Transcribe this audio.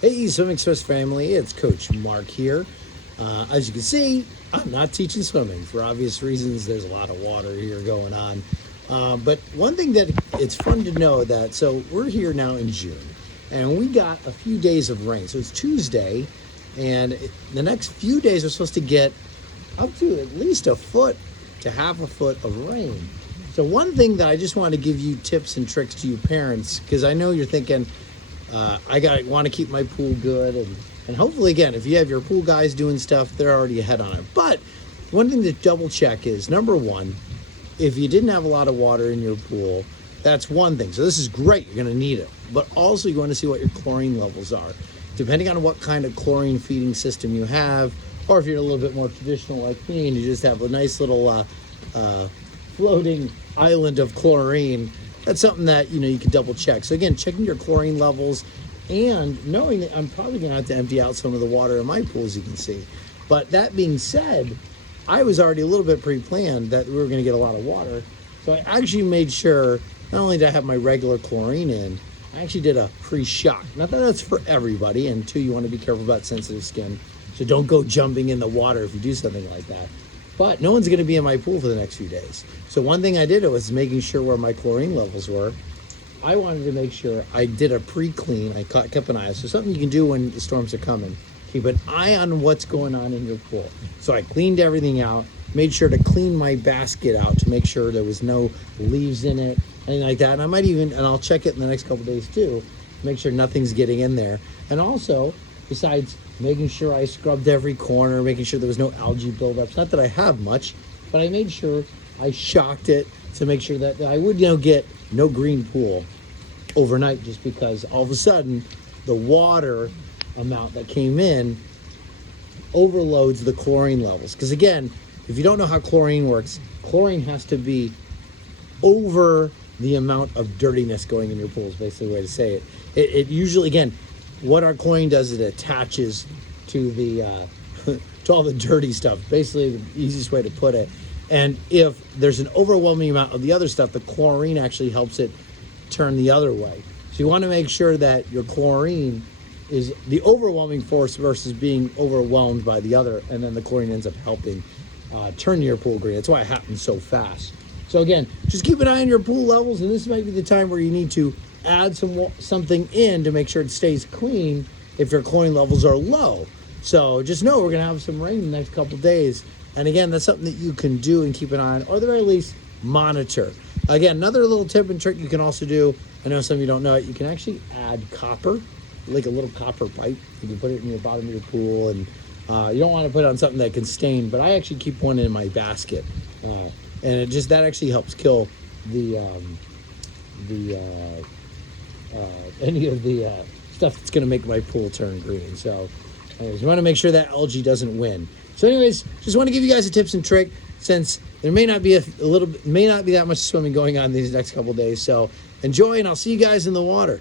Hey, Swim Express family, it's Coach Mark here. As you can see, I'm not teaching swimming for obvious reasons. There's a lot of water here going on. But one thing that it's fun to know that, so we're here now in June, and we got a few days of rain. So it's Tuesday, and the next few days are supposed to get up to at least a foot to half a foot of rain. So one thing that I just want to give you tips and tricks to you parents, because I know you're thinking, I want to keep my pool good, and hopefully, again, if you have your pool guys doing stuff, they're already ahead on it. But one thing to double check is, number one, if you didn't have a lot of water in your pool, that's one thing. So this is great, you're going to need it. But also you want to see what your chlorine levels are. Depending on what kind of chlorine feeding system you have, or if you're a little bit more traditional like me and you just have a nice little floating island of chlorine, that's something that you can double check. So again, checking your chlorine levels and knowing that I'm probably going to have to empty out some of the water in my pool, as you can see. But that being said, I was already a little bit pre-planned that we were going to get a lot of water. So I actually made sure not only did I have my regular chlorine in, I actually did a pre-shock. Not that that's for everybody, and two, you want to be careful about sensitive skin. So don't go jumping in the water if you do something like that. But no one's going to be in my pool for the next few days. So one thing I did was making sure where my chlorine levels were. I wanted to make sure I did a pre-clean. I kept an eye. So something you can do when the storms are coming. Keep an eye on what's going on in your pool. So I cleaned everything out, made sure to clean my basket out to make sure there was no leaves in it, anything like that. And I might even, and I'll check it in the next couple days too, make sure nothing's getting in there. And also, besides making sure I scrubbed every corner, making sure there was no algae buildups. Not that I have much, but I made sure I shocked it to make sure that I would, get no green pool overnight, just because all of a sudden the water amount that came in overloads the chlorine levels. Because again, if you don't know how chlorine works, chlorine has to be over the amount of dirtiness going in your pool is basically the way to say it. It usually, again, what our chlorine does is it attaches to the to all the dirty stuff. Basically, the easiest way to put it. And if there's an overwhelming amount of the other stuff, the chlorine actually helps it turn the other way. So you want to make sure that your chlorine is the overwhelming force versus being overwhelmed by the other, and then the chlorine ends up helping turn your pool green. That's why it happens so fast. So again, just keep an eye on your pool levels, and this might be the time where you need to add something in to make sure it stays clean if your chlorine levels are low. So just know we're going to have some rain in the next couple days. And again, that's something that you can do and keep an eye on, or at the very least, monitor. Again, another little tip and trick you can also do, I know some of you don't know it, you can actually add copper, like a little copper pipe. You can put it in the bottom of your pool, and you don't want to put it on something that can stain, but I actually keep one in my basket. And that actually helps kill any of the stuff that's going to make my pool turn green. So anyways, you want to make sure that algae doesn't win. So anyways, just want to give you guys a tips and trick, since there may not be may not be that much swimming going on these next couple days. So enjoy, and I'll see you guys in the water.